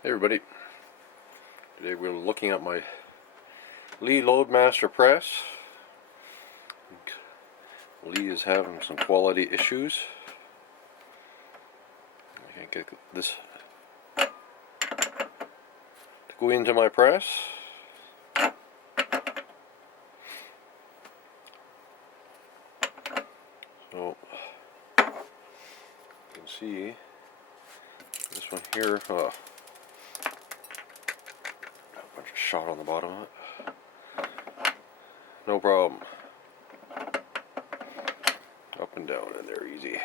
Hey everybody, today we're looking at my Lee Loadmaster press. Lee is having some quality issues. I can't get this to go into my press. So you can see this one here. Oh, got a bunch of shot on the bottom of it. No problem. Up and down in there easy.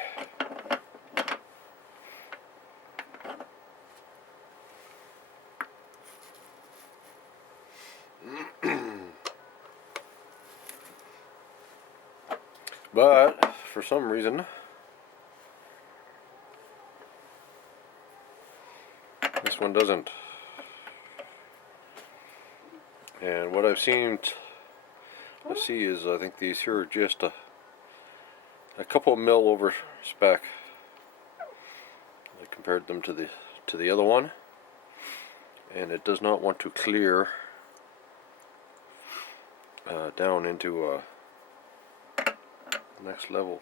But for some reason this one doesn't. And what I've seemed to see is I think these here are just a couple of mil over spec. I compared them to the other one, and it does not want to clear down into next level.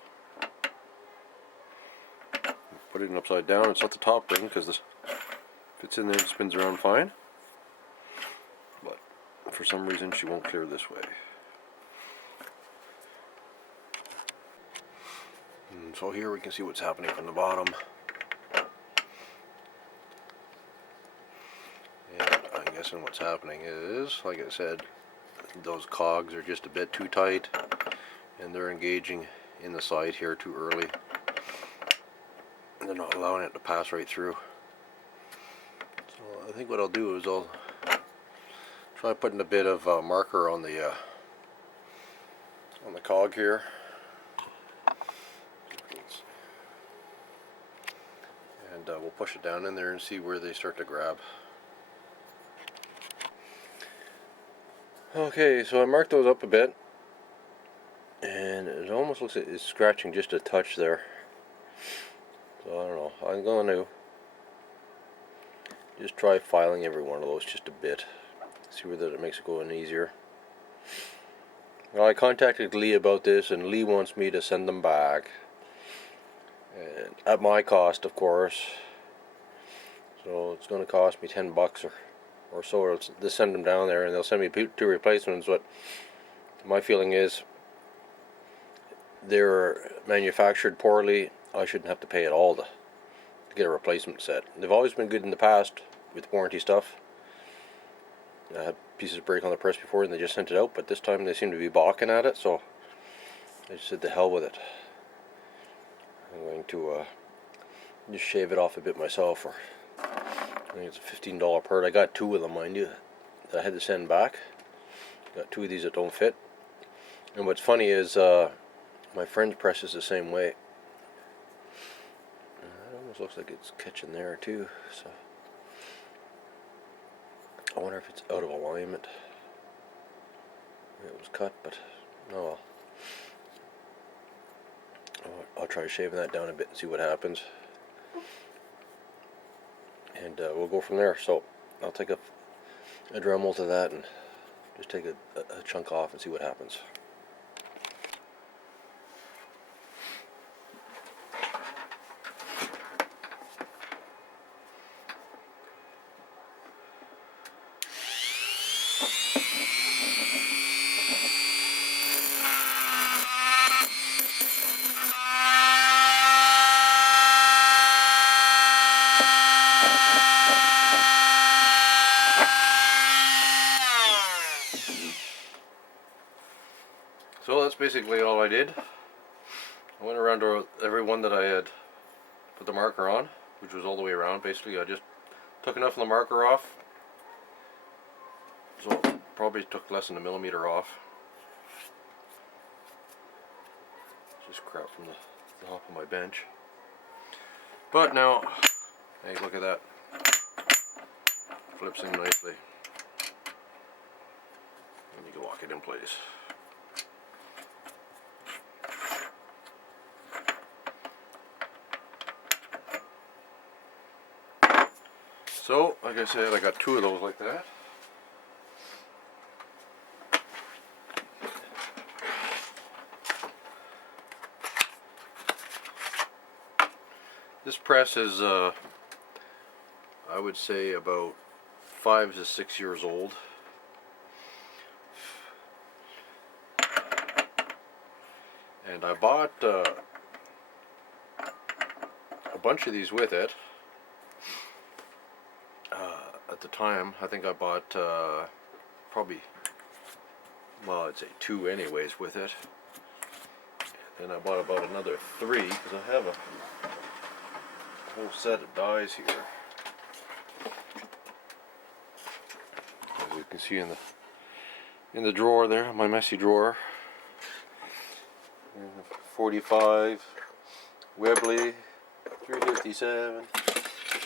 Put it upside down. It's not the top ring because this fits in there and spins around fine. But for some reason she won't clear this way. And so here we can see what's happening from the bottom. And I'm guessing what's happening is, like I said, those cogs are just a bit too tight and they're engaging in the side here too early. They're not allowing it to pass right through. So I think what I'll do is I'll try putting a bit of marker on the cog here. And we'll push it down in there and see where they start to grab. Okay, so I marked those up a bit, and it almost looks like it's scratching just a touch there. So I don't know, I'm going to just try filing every one of those just a bit, see whether it makes it go in easier. Well, I contacted Lee about this, and Lee wants me to send them back, and at my cost, of course. So it's going to cost me $10 or so, or they'll send them down there and they'll send me 2 replacements. What my feeling is, they're manufactured poorly. I shouldn't have to pay at all to get a replacement set. They've always been good in the past with warranty stuff. I had pieces break on the press before and they just sent it out, but this time they seem to be balking at it, so I just said the hell with it. I'm going to just shave it off a bit myself. Or I think it's a $15 part. I got 2 of them, mind you, that I had to send back. Got 2 of these that don't fit. And what's funny is my friend's press is the same way. It almost looks like it's catching there too. So I wonder if it's out of alignment. It was cut, but no. I'll try shaving that down a bit and see what happens. And we'll go from there. So I'll take a Dremel to that and just take a chunk off and see what happens. So that's basically all I did. I went around to every one that I had put the marker on, which was all the way around. Basically, I just took enough of the marker off, so it probably took less than a millimeter off. Just crap from the top of my bench. But now, hey, look at that. Flips in nicely. And you can lock it in place. So, like I said, I got 2 of those like that. This press is, I would say, about 5 to 6 years old. And I bought a bunch of these with it. At the time, I think I bought probably, well, I'd say 2 anyways with it. And I bought about another 3 because I have a whole set of dies here. As you can see in the drawer there, my messy drawer. 45, Webley, 357,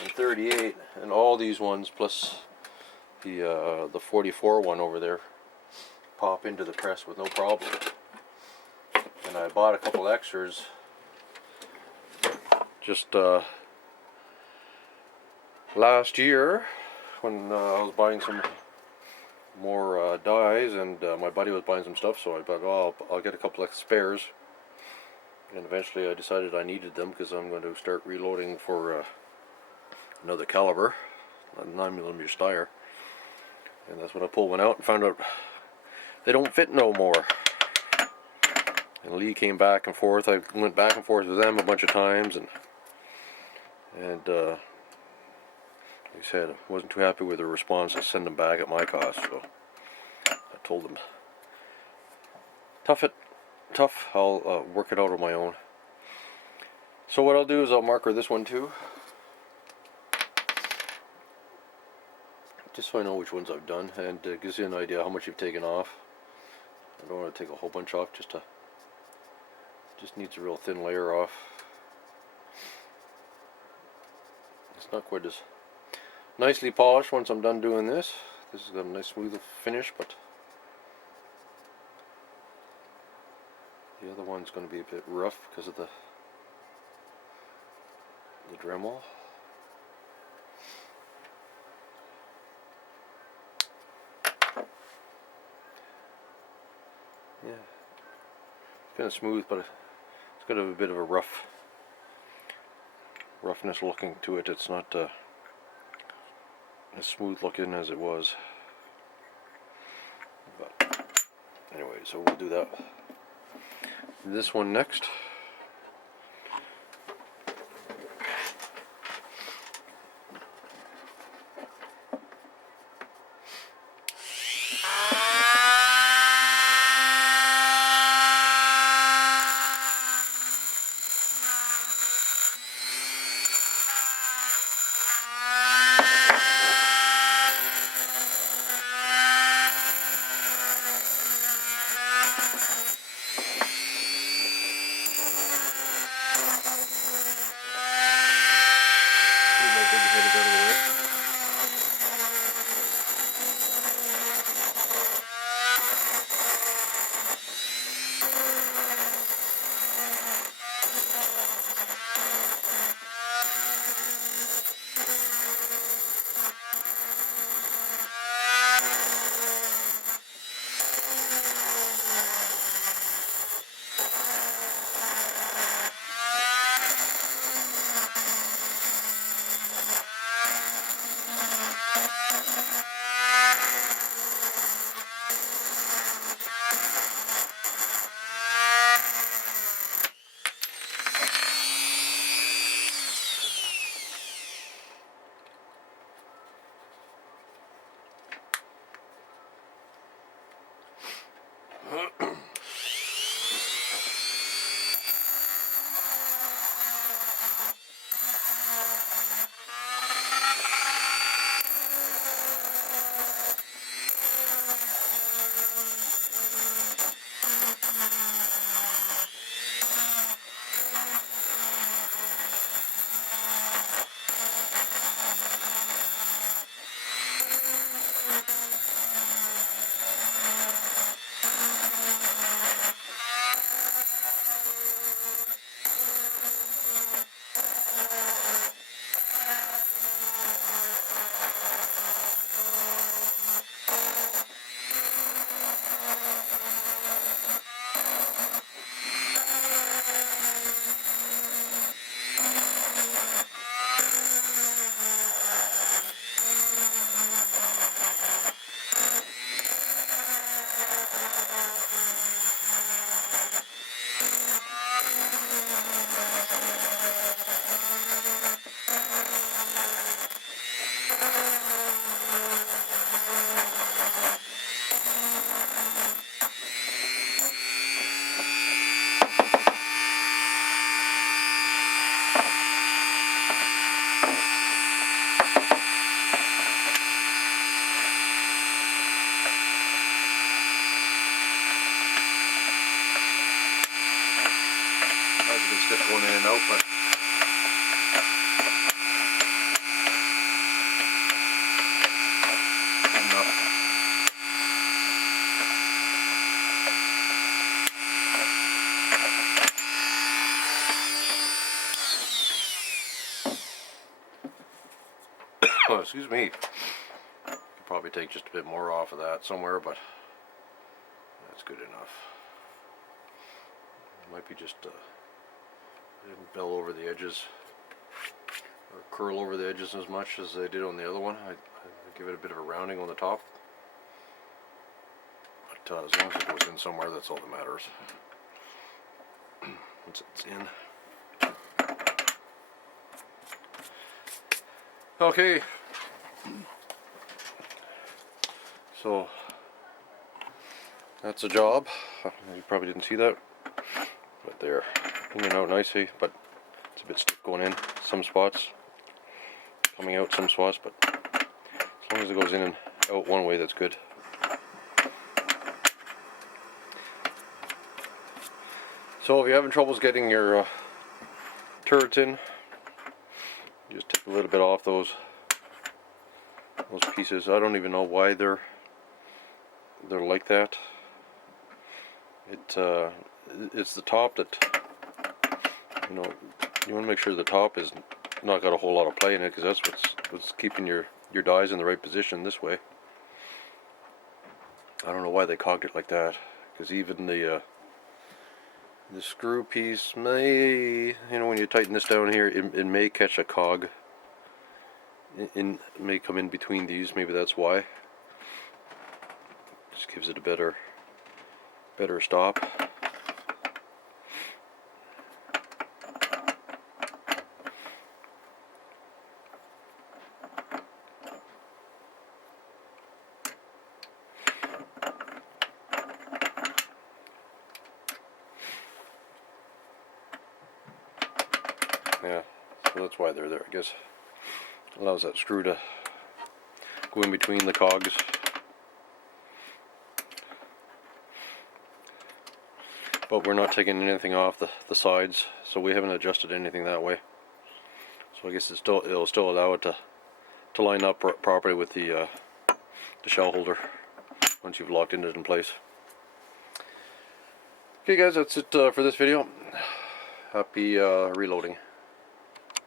and 38, and all these ones plus the 44 one over there pop into the press with no problem. And I bought a couple extras just last year when I was buying some more dies, and my buddy was buying some stuff, so I thought, oh, I'll get a couple of spares. And eventually I decided I needed them because I'm going to start reloading for another caliber, a 9mm Steyr. And that's when I pulled one out and found out they don't fit no more. And Lee came back and forth. I went back and forth with them a bunch of times, and like I said, I wasn't too happy with the response to send them back at my cost, so I told them, tough, I'll work it out on my own. So what I'll do is I'll marker this one too, just so I know which ones I've done, and it gives you an idea how much you've taken off. I don't want to take a whole bunch off, just needs a real thin layer off. It's not quite as nicely polished once I'm done doing this. This has got a nice smooth finish, but the other one's going to be a bit rough because of the Dremel. Yeah, it's kind of smooth, but it's got a bit of a roughness looking to it. It's not as smooth looking as it was. But anyway, so we'll do that. This one next. Excuse me. Could probably take just a bit more off of that somewhere, but that's good enough. It might be just didn't bell over the edges or curl over the edges as much as they did on the other one. I give it a bit of a rounding on the top, but as long as it goes in somewhere, that's all that matters. Once it's in. Okay, so that's a job. You probably didn't see that, but there, in and out nicely, but it's a bit stiff going in some spots, coming out some spots, but as long as it goes in and out one way, that's good. So if you're having troubles getting your turrets in, just take a little bit off those pieces. I don't even know why they're like that. It's the top that, you know, you want to make sure the top is not got a whole lot of play in it, because that's what's keeping your dies in the right position this way. I don't know why they cogged it like that, because even the screw piece may, you know, when you tighten this down here, it may catch a cog. It may come in between these. Maybe that's why. Just gives it a better stop. Yeah, so that's why they're there, I guess. Allows that screw to go in between the cogs. But we're not taking anything off the sides, so we haven't adjusted anything that way. So I guess it'll still allow it to line up properly with the shell holder once you've locked it in place. Okay guys, that's it for this video. Happy reloading.